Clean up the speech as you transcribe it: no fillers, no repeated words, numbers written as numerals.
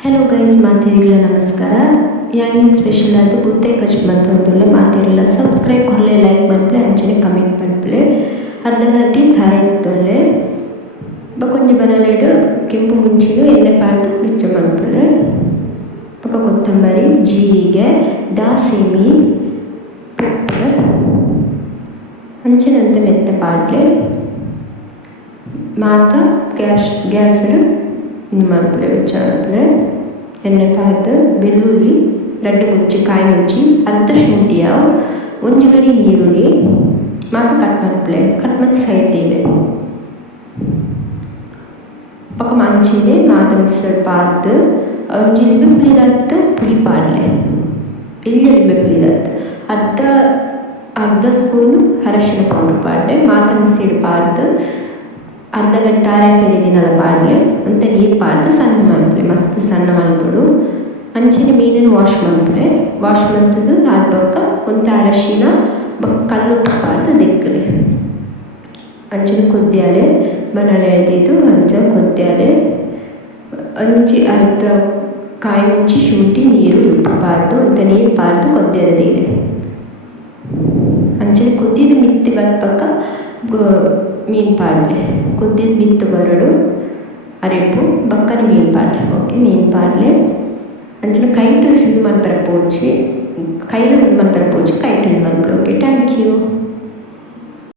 Hello guys, ಮಾತೇರಿಗಳ ನಮಸ್ಕಾರ. ಯಾನಿ special ಅದು ಬೂತೆ ಕಚ್ ಮತ್ತೊಂದುಲ್ಲ ಮಾತೇರಿಲ್ಲ subscribe ಕೊರಲೆ like ಮಾಡ್ಪಲೆ ಅಂಚನೆ ಕಮೆಂಟ್ ಮಾಡ್ಪಲೆ ಅರ್ಧ ಗಂಟೆ ಧಾರೆ ಎತ್ತೊಳ್ಳೆ ಕೊಂಚ ಬರಲೇಡು ಕೆಂಪು ಮುಂಚಿದು ಎಣ್ಣೆ ಪಾಡ್ದು ಮಿಚ್ಚ ಮಾಡ್ಪಲೆ ಪಕ್ಕ ಕೊತ್ತಂಬರಿ ಜೀರಿಗೆ ದಾಸಿಮಿ ಪೆಪ್ಪರ್ ಅಂಚಿನಂತೆ ಮೆತ್ತ ಪಾಡ್ಲೆ ಮಾತ ಗ್ಯಾಸ್ ಇದು ಮಾಡ್ಪಲೆ ವೆಚ್ಚ ಮಾಡ್ಪಲೆ ಎಣ್ಣೆ ಪಾಡ್ದು ಬೆಳ್ಳುಳ್ಳಿ ರಡ್ಡು ಮುಂಚಿ ಕಾಯಿ ಮುಂಚಿ ಅರ್ಧ ಶುಂಠಿಯ ಒಂಜಿ ಗಡಿ ನೀರುಳ್ಳಿ ಮಾತ ಕಟ್ ಮಾಡ್ಪಲೆ ಕಟ್ ಮತ್ತು ಸೈಡ್ ತೀಲೆ ಪಕ್ಕ ಮಂಚಿಲೆ ಮಾತ ಮಿಕ್ಸಡ್ ಪಾಡ್ದು ಒಂಜಿ ಲಿಂಬೆ ಪುಳಿದತ್ತು ಪುಳಿ ಪಾಡ್ಲೆ ಎಲ್ಲಿ ಲಿಂಬೆ ಪುಳಿದತ್ತು ಅರ್ಧ ಸ್ಪೂನು ಅರಶಿನ ಪೌಡರ್ ಪಾಡ್ಲೆ ಮಾತ ಮಿಕ್ಸಿಡ್ ಪಾಡ್ದು ಅರ್ಧ ಗಂಟೆ ತಾರೆ ಪೆರಿದಿನಲ್ಲ ಪಾಡ್ಲೆ ಅಂತ ನೀರು ಪಾಡ್ದು ಸಣ್ಣ ಮಲ್ಪಲೆ ಮಸ್ತ್ ಸಣ್ಣ ಮಲ್ಪಡು ಅಂಚಿನ ಮೀನನ್ನು ವಾಶ್ ಮಂತದ್ದು ಆದ ಬಕ್ಕ ಒಂದು ಅರಶಿನ ಕಲ್ಲುಪ್ಪು ಪಾಡ್ದು ದೆಕ್ಕಲೆ ಅಂಚಿನ ಕೊದ್ಯಾಲೆ ಬನಲೆ ಎಳ್ದಿದ್ದು ಅಂಚ ಕೊದ್ಯಾಲೆ ಅಂಚಿ ಅರ್ಧ ಕಾಯಿ ಮುಂಚಿ ಶುಂಠಿ ನೀರು ಉಪ್ಪು ಪಾಡ್ದು ಅಂತ ನೀರು ಪಾಡ್ದು ಕೊದ್ಯರದೀಲೆ ಅಂಚಿನ ಕುದ್ದಿದ್ದು ಮಿತ್ತಿ ಬಕ್ಕ ಮೀನು ಪಾಡ್ಲೆ ಕುದ್ದಿದ್ದು ಮಿತ್ತು ಬರಡು ಅರೆಪ್ಪು ಬಕ್ಕನ ಮೀನು ಪಾಡ್ಲೆ ಓಕೆ ಮೀನು ಪಾಡ್ಲೆ ಅಂಚಿನ ಕೈಟು ಇದು ಮನ್ಪರ ಪೋಚಿ ಕೈಲು ಇದು ಮನ್ಪರ ಪೋಚಿ ಕೈಟು ಇದು ಮನ್ಪರು ಓಕೆ ಥ್ಯಾಂಕ್ ಯು.